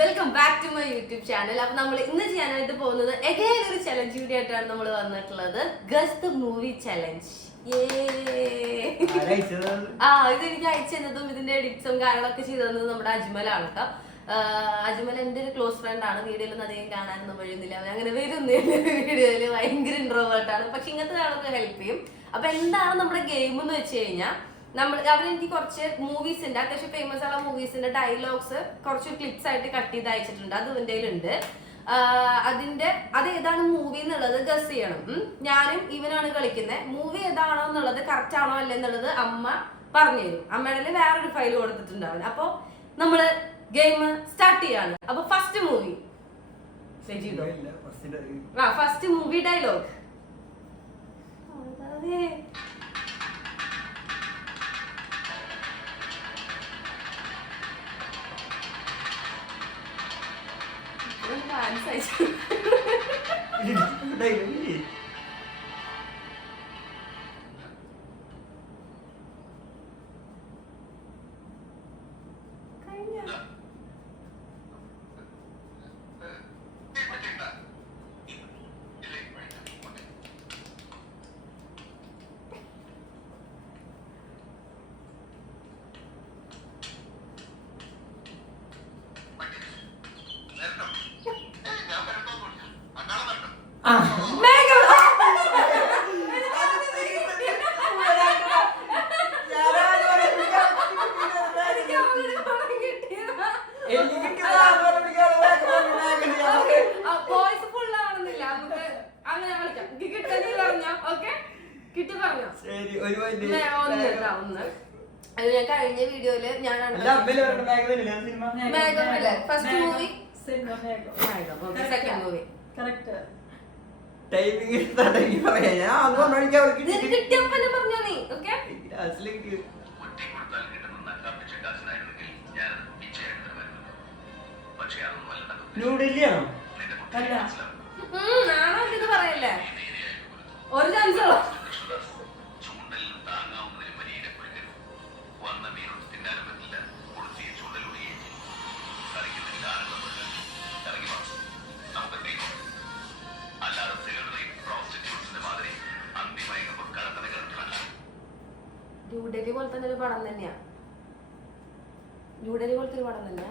Welcome back to my YouTube channel. അപ്പൊ നമ്മൾ ഇന്ന് ചെയ്യാനായിട്ട് പോകുന്നത് എഗൈൻ ഒരു ചലഞ്ച് വീഡിയോ ആയിട്ടാണ് നമ്മൾ വന്നിട്ടുള്ളത്. Guess the movie challenge. ഇതെനിക്ക് അയച്ചു തന്നതും ഇതിന്റെ എഡിറ്റ്സും കാര്യങ്ങളൊക്കെ ചെയ്തു തന്നത് നമ്മുടെ അജ്മലാണ് കേട്ടോ. അജ്മൽ എന്റെ ഒരു ക്ലോസ് ഫ്രണ്ട് ആണ്. വീഡിയോയിലൊന്നും അധികം കാണാനൊന്നും വഴിയൊന്നുമില്ല. അവൻ അങ്ങനെ വരുന്നില്ല വീഡിയോയില്. ഭയങ്കര ഇൻട്രോവേർട്ടാണ്. പക്ഷെ ഇങ്ങനത്തെ കാര്യങ്ങളൊക്കെ ഹെൽപ്പ് ചെയ്യും. അപ്പൊ എന്താണ് നമ്മുടെ ഗെയിം എന്ന് വെച്ച് കഴിഞ്ഞാൽ, അവരെനിക്ക് കുറച്ച് മൂവീസിന്റെ അത്യാവശ്യം ഫേമസ് ആയ മൂവീസിന്റെ ഡയലോഗ്സ് കുറച്ച് ക്ലിപ്സ് ആയിട്ട് കട്ട് ചെയ്ത് അയച്ചിട്ടുണ്ട്. അത് ഇവന്റെ ഉണ്ട്. അത് ഏതാണ് മൂവി എന്നുള്ളത് ഗസ് ചെയ്യണം. ഞാനും ഇവനാണ് കളിക്കുന്നത്. മൂവി ഏതാണോ എന്നുള്ളത് കറക്റ്റ് ആണോ അല്ലേ എന്നുള്ളത് അമ്മ പറഞ്ഞു തരും. അമ്മയുടെ വേറൊരു ഫയൽ കൊടുത്തിട്ടുണ്ടാവും. അപ്പൊ നമ്മള് ഗെയിം സ്റ്റാർട്ട് ചെയ്യാണ്. അപ്പൊ first movie first movie dialogue ഞാൻ കഴിഞ്ഞ വീഡിയോയില് ഞാൻ ഫസ്റ്റ് മൂവി സെക്കൻഡ് മൂവി പറഞ്ഞോ നീ. ഓക്കെ ന്യൂഡൽഹിയാണോ? ആണോ ഇത് പറയല്ലേ? ഒരു ചാൻസ് ന്യൂഡൽഹി പോലത്തെ ഒരു പടം തന്നെയാ. ന്യൂഡൽഹി പോലത്തെ ഒരു പടം തന്നെയാ.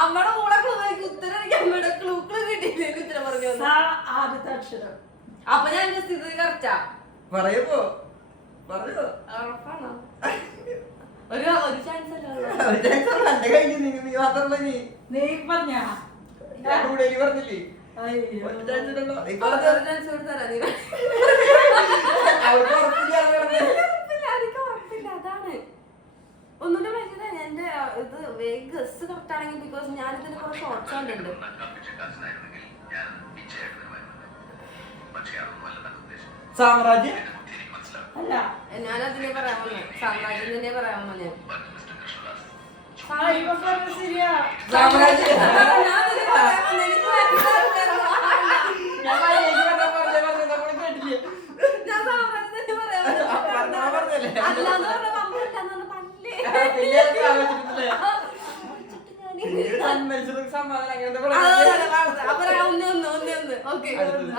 അമ്മയുടെ കൂടെ ഉത്തരം അമ്മയുടെ ക്ലൂക്കള് കിട്ടിയില്ലേ ഉത്തരം പറഞ്ഞു. അപ്പൊ ഞാൻ ഇത് കറക്റ്റാ പറയുമ്പോ ഉറപ്പാണോ? ഒരു ചാൻസ് അല്ലേ പറഞ്ഞില്ലേ? അതാണ് ഒന്നുകൂടെ വെച്ചത്. എന്റെ ഇത് ഗസ് കറക്റ്റ് ആണെങ്കിൽ ബിക്കോസ് ഞാനിതിന് കുറെ ഷോർട്സ് കണ്ടുണ്ട്. സാമ്രാജ്യം അല്ല, ഞാനതിനെ പറയാൻ വന്നെ. സാമ്രാജ്യം തന്നെ പറയാൻ വന്നെ.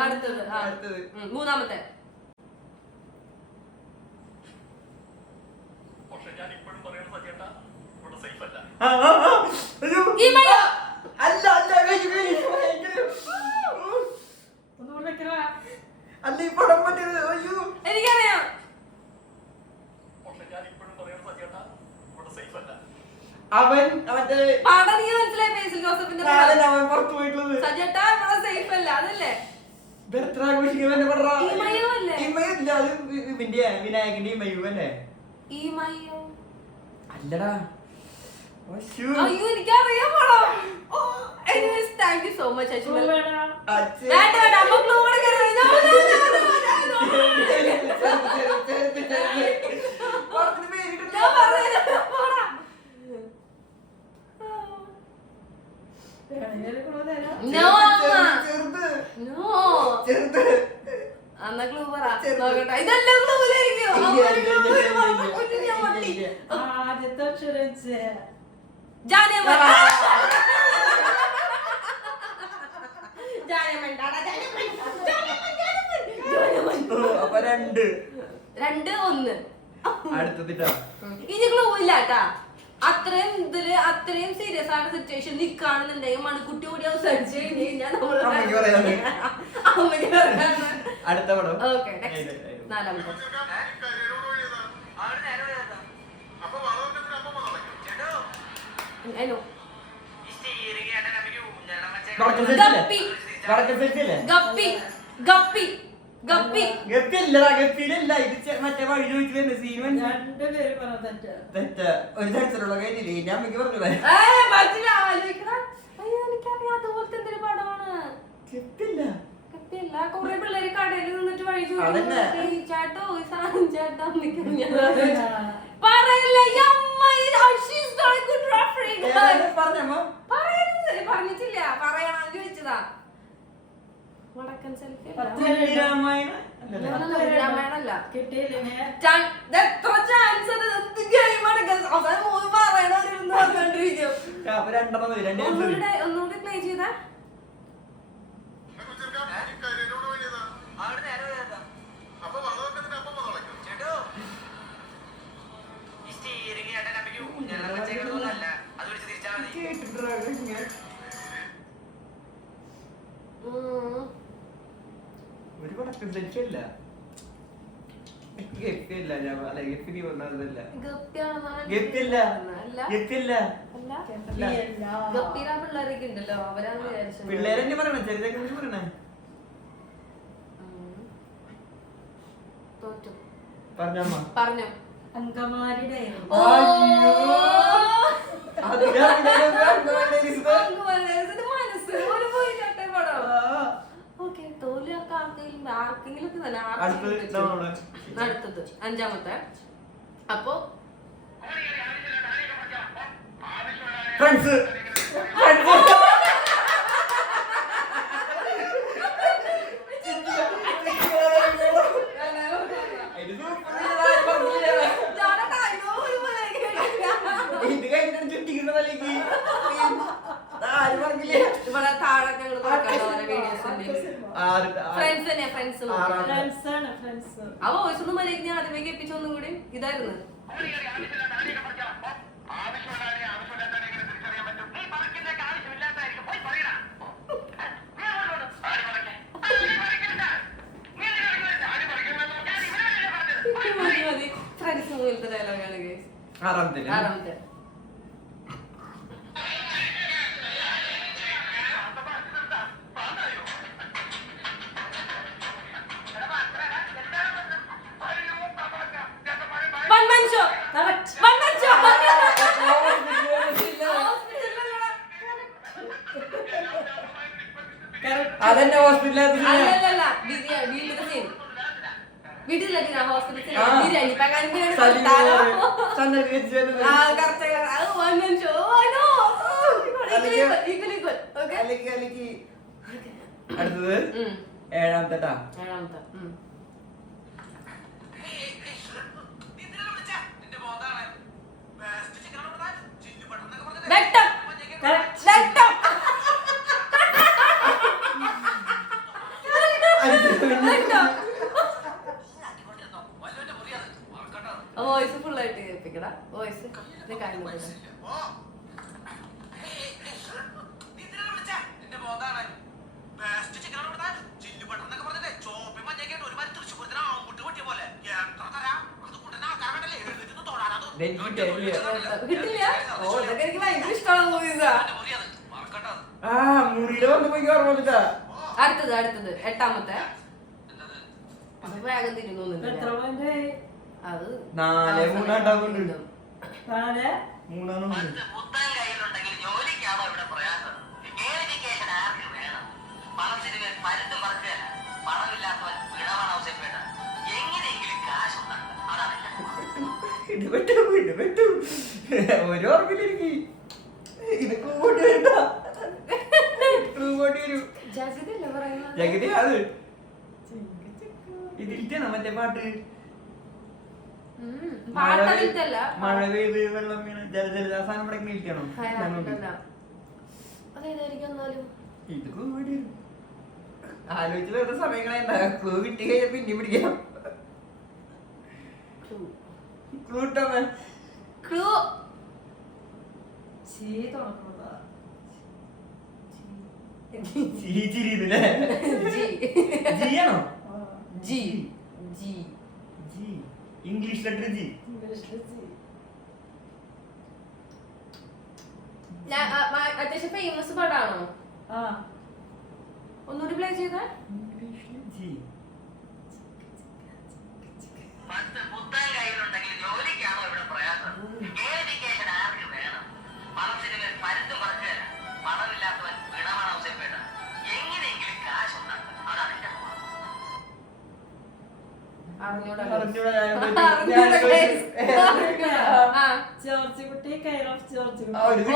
അടുത്തത് മൂന്നാമത്തെ എനിക്കറിയാം. അവൻ മറ്റേ മനസ്സിലായി. ബേസിൽ ജോസഫിന്റെ അവൻ പുറത്തു പോയിട്ടുള്ളത് സജേട്ടാ ഇവിടെ സേഫ് അല്ല അതല്ലേ? വിനായകന്റെ ഇമയുവല്ലേ? അല്ലടാ, അയ്യോ എനിക്കറിയാം പടം. Anyways thank you so much Ajmal. No, clue പറ നോക്കട്ടെ. ഇതെല്ലാം ക്ലൂലായിരിക്കും. ആദ്യത്തെ അക്ഷരം ജാനമൻ. അപ്പൊ 2 1 അടുത്തതിട്ടാ. ഇനി ക്ലൂ ഇല്ല കേട്ടാ. അത്രയും സീരിയസ് ആയ സിറ്റുവേഷൻ നിക്കാണെന്നുണ്ടെങ്കിൽ മണിക്കുട്ടി കൂടി അവസാനിച്ചു കഴിഞ്ഞാൽ അമ്മയ്ക്ക് പറയാന്ന്. അമ്മയ്ക്ക് പറയാന്ന്. അടുത്ത പടം. ഓക്കെ നെക്സ്റ്റ് 4ാമത്തെ. ഹലോ ഗപ്പി ഗപ്പി ഗപ്പി ഗപ്പി ഗപ്പില്ലടാ, ഗപ്പിയിലല്ല. ഇത് മറ്റേ വഴി ചോദിച്ചു വരുന്ന സീൻ രണ്ടുപേര് പറഞ്ഞ തെറ്റാ. തെറ്റാ. ഒരു തെറ്റുള്ള കഴിഞ്ഞില്ലേ? എന്റെ അമ്മയ്ക്ക് പറഞ്ഞു പറ്റില്ല ആലോചിക്കണം. അയ്യോ എനിക്കറിയാത്ത പോലത്തെ എന്തൊരു പടമാണ്. ഗപ്പില്ല. ഗപ്പിയല്ല. കുറെ പിള്ളേര് കടയിൽ നിന്നിട്ട് വഴി അതന്നെ. ചോദിച്ചാട്ടോ സാധനം ചേട്ടാ അമ്മയ്ക്ക് പറയില്ല. ഈ അമ്മ she's not a good referee. പറഞ്ഞമ്മ പറഞ്ഞിട്ടില്ല. പറയണം ചോദിച്ചതാ. വടക്കൻ സെൽഫി രാമായണം രാമായണല്ല. കിട്ടിയില്ലേ? എത്ര ചാൻസ് പറയണോരിരിക്കും. അപ്പൊ 2 ഒന്നുകൂടി പ്ലേ ചെയ്താ ഒരു പടക്കം സെൽഫിയല്ല. ഗപ്പിയല്ല. ഗപ്പി പറഞ്ഞതല്ല. ഗപ്പില്ല. ഗപ്പില്ല. ഗപ്പീര പിള്ളേരൊക്കെ ഉണ്ടല്ലോ അവരാണ് വിചാരിച്ചത്. പിള്ളേരെന്നെ പറയണ ചരിതൊക്കെ പറയണേ. തോറ്റു പറഞ്ഞമ്മ പറഞ്ഞോ. അങ്കമാലിയുടെ അടുത്തത് 5ാമത്തെ. അപ്പൊ ഫ്രണ്ട്സ്. ഇത് കഴിഞ്ഞിട്ട് ചുറ്റിക്കുന്ന തലേക്ക് ആര് പറഞ്ഞില്ലേ? ഇവിടെ താഴെ ഞങ്ങൾ ഫ്രണ്ട്സ് ഫ്രണ്ട്സാണ് ഫ്രണ്ട്സ്. ആ വോയിസ് ഒന്നും മര്യാദ ഞാൻ ആദ്യമേ കേൾപ്പിച്ചൊന്നും കൂടി ഇതായിരുന്നു. മതി ഫ്രണ്ട്സ് പോലത്തെ ഡയലോഗാണ് ഗൈസ്. 6ാമത്തെ. അതന്നെ ഹോസ്പിറ്റലിൽ വീട്ടിലല്ല ഹോസ്പിറ്റലിൽ ആ. ബിരിയാണി അടുത്തത് 7ാമത്തെ. 7ാമത്തെ. വോയിസ് ഫുള്ളായിട്ട് കേൾപ്പിക്കടാ. വോയിസ് കിട്ടില്ല. ഓ ഇതൊക്കെ എനിക്ക് ഭയങ്കര ഇഷ്ടമാണ് മൂവീസാ. മുറിയില് വന്ന് പോയി ഓർമ്മ. അടുത്തത് 8ാമത്തെ. വേഗം തിരിഞ്ഞു എത്ര പോയിന്റ്? അത് 4 3 ഉണ്ടാവുന്നുണ്ട്. 4 3 ഒരു ഓർമ്മയിലിരിക്കും. ഇത് കൂടി വരട്ടാ. ജഗതി അത് ഇതിൽറ്റാണോ മറ്റേ പാട്ട്? പാട്ടല്ല, മഴ പെയ്ത് വെള്ളം വീണ് ജലജലദാസാനം ഇവിടെ ഇൽറ്റാണോ? അതേതായിരിക്കും എന്നാലും. ഇത് കോമഡി. ആലോചിച്ച് വെറുതെ സമയങ്ങളെ ക്ലൂ കിട്ടി കഴിഞ്ഞാൽ പിന്നെ പിടിക്കാം. ക്ലൂ തുറക്കുന്നതാ. ജിയാണോ? G G G English letter G. ഇംഗ്ലീഷില് ജി. അത്യാവശ്യം ഫേമസ് പടാണോ? ആ ഒന്നുകൂടി പ്ലേ ചെയ്ത ഇംഗ്ലീഷിൽ ജി. പുത്തൻ കയ്യിലുണ്ടെങ്കിൽ ജോലിക്കാണോ ഇവിടെ പ്രയാസം? എഡ്യൂക്കേഷൻ ആർക്ക് വേണം? മനസ്സിന് മരുന്ന് മറക്കുകയല്ല. പണമില്ലാത്തവൻ വിടമാണ് അവസരപ്പെട്ട. എങ്ങനെയെങ്കിലും കാശുണ്ടാക്കും. അതാണ് എന്റെ ജോർജ് കുട്ടി, കെയർ ഓഫ് ജോർജ് കുട്ടി.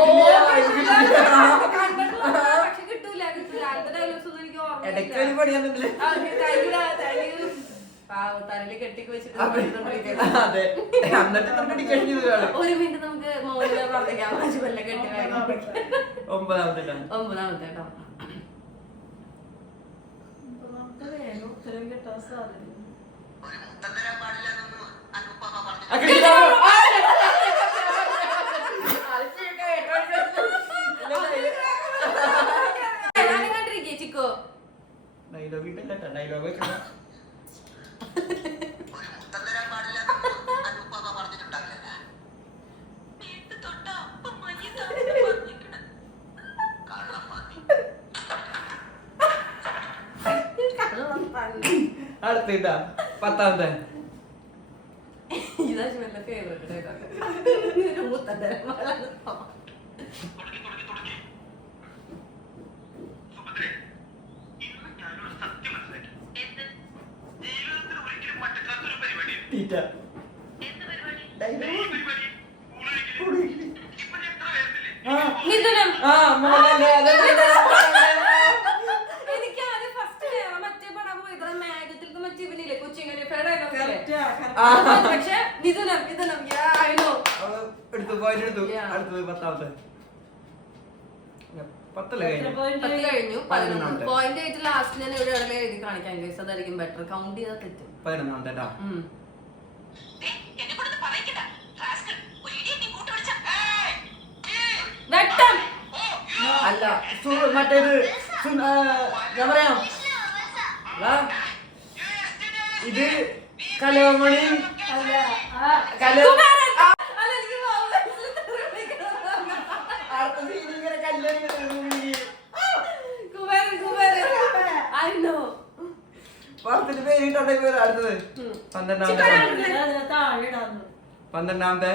പക്ഷെ കിട്ടൂല അടുത്ത ഡയലോഗ്സ് ഒന്നും എനിക്ക് ഇടയ്ക്കൊരു പണിയാന്നില്ലേ? തലയിൽ കെട്ടിക്ക് വെച്ചിട്ട് അതെ, എന്നിട്ട് ഡെഡിക്കേഷൻ ചെയ്ത് കാണും. ഒരു മിനിറ്റ് നമുക്ക് മോനെ പ്രാർത്ഥിക്കാം. അജുമലിനെ കെട്ടി ഒമ്പതാമത്തെ കേട്ടോ. അപ്പൊ നമുക്ക് വേഗം ഉത്തരം കിട്ടാൻ സാധ്യത. ഒരു മുത്തം തരാൻ പാടില്ലെന്നൊന്നും അനുപ്പമ്മ പറഞ്ഞു. കണ്ടിരിക്കേ ചിക്കോ. ഡയലോഗ് ഇട്ടല്ല, ഡയലോഗ് വെക്കണം. ഒരു മുത്തം തരാൻ പാടില്ലെന്നൊന്നും അനുപ്പമ്മ പറഞ്ഞിട്ടുണ്ടാവില്ല. അടുത്തിട്ടാ പത്താമത്തെ. ഇതാ അജുമലിന്റെ ഫേവറേറ്റ് മുത്തന്തരം. സുഭദ്രേ, ഇന്ന് ഞാനൊരു സത്യം മനസ്സിലാക്കി. ജീവിതത്തിൽ ഒരിക്കലും മറ്റക്കാത്തൊരു പരിപാടിയാണ്. തീറ്റ എന്ത് പരിപാടി? ഡയലോഗ്. ഈ പരിപാടി ഊണൊഴിക്കല്. ഇപ്പൊ ഞാൻ എത്ര പേരുന്നില്ലേ? മിഥുനം. മോഹൻലാൽ എനിക്ക് ആദ്യം ഫസ്റ്റ് മറ്റേ പടം പോയത് മാഗത്തിലത്തെ മറ്റേ ഇവനില്ലേ കൊച്ചിങ്ങനെ പക്ഷെ മിഥുനം എടുത്തു പോയിന്റ് എടുത്തു. Yeah. അടുത്തത് പത്താമത്തെ. പത്തല്ലേ കഴിഞ്ഞു? 10 കഴിഞ്ഞു. 11 11. പോയിന്റ് ആയിട്ട് ലാസ്റ്റ് ഞാൻ ഇവിടെ എഴുതി കാണിക്കാൻ കഴിയും. അതായിരിക്കും ബെറ്റർ. കൗണ്ട് ചെയ്താൽ തെറ്റും. 11 ട്ടാ. എന്നെ കൊണ്ട് പറയിക്കണ്ട. റാസ്കൽ, ഒരു ഇടിയെ നീ കൂട്ടുപിടിച്ച. വെട്ടം. അല്ല മറ്റേത് ഞാൻ പറയാം. ഇത് കലോമണി കലോ പത്തിന്റെ പേരിട്ടുണ്ടെ പേര്. അടുത്തത് 12ാമത്തെ. അതിനെ താഴെ ഇടാന്ന്. 12ാമത്തെ.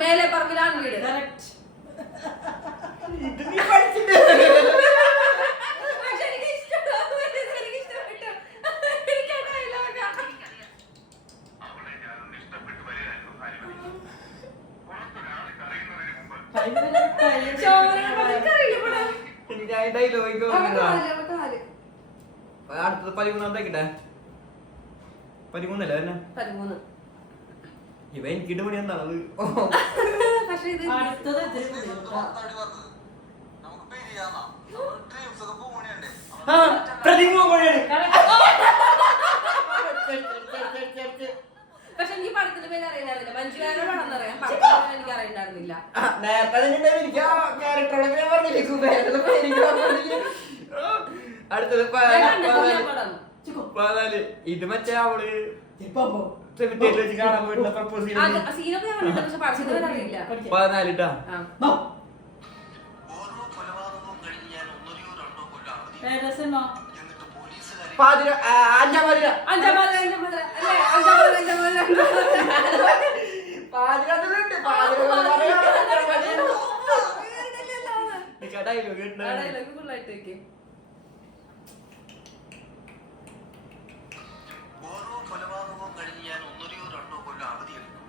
മേലെ പറമ്പിലാണ് വീട്. Correct. ഇത് നീ പഠിച്ചിട്ട് പക്ഷെ എനിക്ക് ഇഷ്ടപ്പെട്ടു. എനിക്ക് ആ dialogue ആ. അവളെ ഞാൻ ഇഷ്ടപ്പെട്ടു വരികയായിരുന്നു ഭാര്യമതി. പുറത്തൊരാള് കറിയുന്നതിന് മുമ്പ് ഭയങ്കര ചോരയുടെ പതിക്കറിയില്ല ഇവിടെ. എനിക്ക് ആ ഡയലോഗ് അവിടെ കാല്. അടുത്തത് 13ാമത്തെ കിട്ടെ. 13 അല്ലേ തന്നെ? 13. ഇവ എനിക്കിട്ട് പണി എന്താണത്? പക്ഷെ ഇത് അടുത്തത് ഇത്തിരി കൂടി കേട്ടോ. നമുക്ക് പേരിയാന്നാ. ഡ്രീംസ് ഒക്കെ പോകണേ. പ്രതിമോഹനാണ്. പക്ഷെ എനിക്ക് പടത്തിന്റെ പേര് അറിയണ്ടായിരുന്നില്ല. മഞ്ജുവാരുടെ പടം എന്നറിയാം. പടത്തിന്റെ പേര് എനിക്ക് അറിയണ്ടായിരുന്നില്ല. നേരത്തെ തന്നെ എനിക്ക് ആ ക്യാരക്ടറോടൊക്കെ ഞാൻ പറഞ്ഞില്ലേ കുബേരന്റെ പേര് പറഞ്ഞില്ലേ? അടുത്തത് ഞാൻ കണ്ടിട്ടില്ല പടം. 14. ഇത് മറ്റേ അവള് സെമിത്തേരിൽ വെച്ച് കാണാൻ പോയിട്ടുള്ള പ്രപ്പോസ് ചെയ്യുന്നത്. സീനൊക്കെ ഞാൻ കണ്ടിട്ടുണ്ട്. പക്ഷെ പടത്തിന്റെ പേര് അറിയില്ല. 14 ട്ടാ. ഓരോ കൊലപാതകവും കഴിഞ്ഞ് ഞാൻ ഒന്നോ രണ്ടോ കൊല്ലം അവധി. ഏതാ സിനിമ? എന്നിട്ട് പോലീസുകാരെ അഞ്ചാം പാതിര. അഞ്ചാമത് പാതിരത്തിലുണ്ട്. ഡയലോഗ് ഡയലോഗ് ഫുള്ളായിട്ട് വെക്കും. ഓരോ കൊലപാതകവും കഴിഞ്ഞ് ഞാൻ ഒന്നോ രണ്ടോ കൊല്ലം അവധിയെടുക്കും.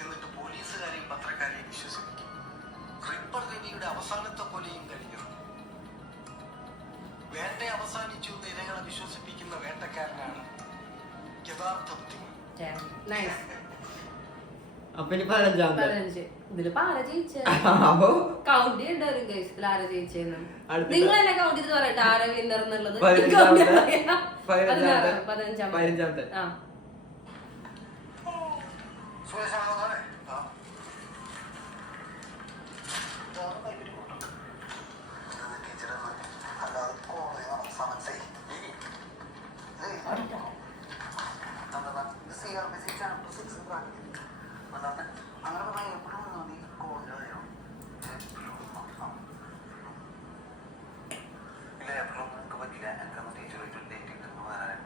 എന്നിട്ട് പോലീസുകാരെയും പത്രക്കാരെയും വിശ്വസിപ്പിക്കും. നൈസ്. അപ്പൊ ഇനി 15. 15. ഇതിലിപ്പോ ആരാ ജയിച്ചേ? അപ്പൊ കൗണ്ട് ചെയ്യണ്ടവരും ഗൈസ്, ഇതിൽ ആരാ ജയിച്ചേന്ന്. അടുത്ത നിങ്ങൾ തന്നെ കൗണ്ട് ചെയ്ത് പറയട്ടെ ആരാ വിന്നർ എന്നുള്ളത്. 15. 15. ആ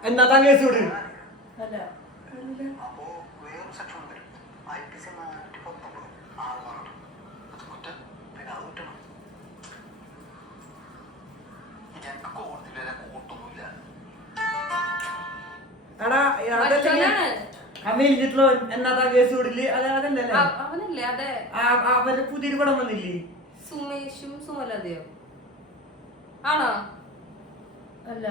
എന്നാ താൻ കേസ് വിട്. അല്ല എടാ മറ്റവനാണ്. എന്നാ താൻ കേസ് വിടില്ലേ? അതല്ലേ അവനല്ലേ അതെ. അവര് പുതിയൊരു പടം വന്നില്ലേ? സുമേഷും സുമലതയോ ആണോ? അല്ല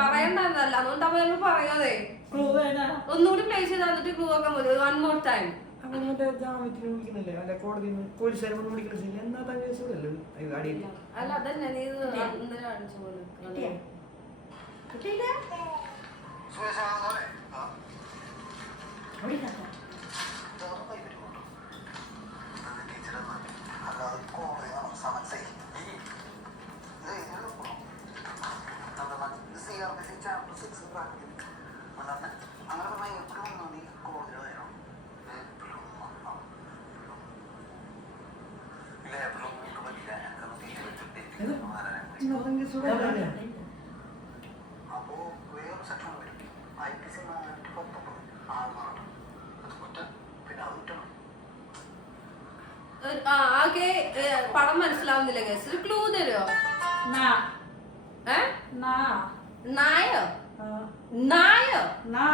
പറയണ്ടല്ല, അതുകൊണ്ട് അവൻ പറയാതെ ക്ലൂ വേണ ഒന്നുകൂടി പ്ലേ ചെയ്ത് തന്നിട്ട് ക്ലൂ ഒക്കെ മതി. 1 more time. അവൻ മറ്റേ ജാമ്യത്തിന് വിളിക്കുന്നില്ലേ? അല്ലെ കോടതിയിൽ നിന്ന് പോലീസുകാരെ വന്ന് വിളിക്കുന്നില്ല. എന്നാ താൻ കേസ് വിടല്ലോ? അടിയില്ല. അല്ല അതന്നെ നീ ഇത് ഇന്നലെ കാണിച്ച പോലെ. കിട്ടിയോ? കിട്ടിയില്ല അവിടെ ഇല്ലാത്ത. ആകെ പടം മനസ്സിലാവുന്നില്ല ഗൈസ്. ഒരു ക്ലൂ തരുമോ? നാ നാ നായോ? ആ, നായോ? നാ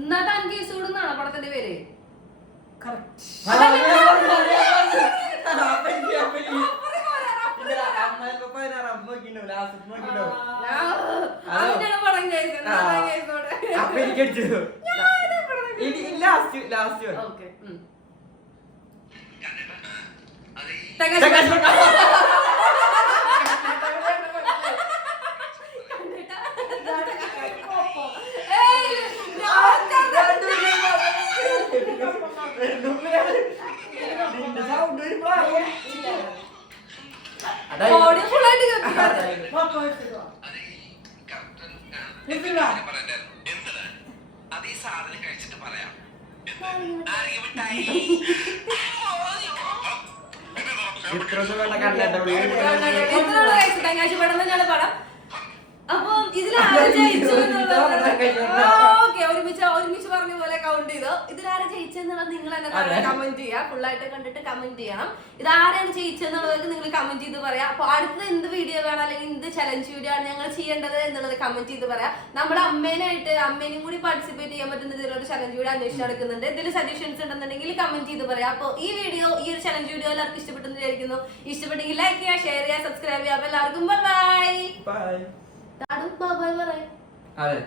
എന്നാ താൻ കേസ് കൂടുന്നാണോ പടത്തിന്റെ പേര്? കറക്റ്റ്. അതിനാണ് പടം കേസ്. അപ്പൊ എനിക്ക് അടിച്ചു. Last okay. ഓഡിയോ ഫുള്ളായിട്ട് കേൾപ്പിക്കാതെ. പപ്പ എടുത്തോ. എടുത്തില്ല. അത് ഈ സാധനം കഴിച്ചിട്ട് പറയാം. ആരെങ്കിലും മിഠായി? ഇത്ര സുഖമുള്ള കണ്ടന്റ് ഇതിനുള്ള guys തേങ്ങാശി പടം തന്നെയാണ് പടം. അപ്പൊ ഇതിലാര് ജയിച്ചു ഓക്കെ ഒരുമിച്ച് പറഞ്ഞ പോലെ കൗണ്ട് ചെയ്തോ. ഇതിലാരെ ജയിച്ചെന്നുള്ളത് നിങ്ങൾ തന്നെ കമന്റ് ചെയ്യുക. ഫുള്ളായിട്ട് കണ്ടിട്ട് കമന്റ് ചെയ്യണം. ഇതാരാണ് ജയിച്ചെന്നുള്ളത് നിങ്ങൾ കമന്റ് ചെയ്ത് പറയാം. അപ്പൊ അടുത്ത എന്ത് വീഡിയോ വേണം അല്ലെങ്കിൽ എന്ത് ചലഞ്ച് വീഡിയോ ആണ് ഞങ്ങൾ ചെയ്യേണ്ടത് എന്നുള്ളത് കമന്റ് ചെയ്ത് പറയാം. നമ്മുടെ അമ്മേനെയും കൂടി പാർട്ടിസിപ്പേറ്റ് ചെയ്യാൻ പറ്റുന്ന ഇതിലൊരു ചലഞ്ച് വീഡിയോ അന്വേഷിച്ച് നടക്കുന്നുണ്ട്. ഇതിൽ സജഷൻസ് ഉണ്ടെന്നുണ്ടെങ്കിൽ കമന്റ് ചെയ്ത് പറയാം. അപ്പോൾ ഈ ഒരു ചലഞ്ച് വീഡിയോ എല്ലാവർക്കും ഇഷ്ടപ്പെട്ടെന്ന് വിചാരിക്കുന്നു. ഇഷ്ടപ്പെട്ടെങ്കിൽ ലൈക്ക് ചെയ്യുക, ഷെയർ ചെയ്യുക, സബ്സ്ക്രൈബ് ചെയ്യുക. അപ്പൊ എല്ലാവർക്കും bye bye. Bye. Bye bye പറയാം. അതെ.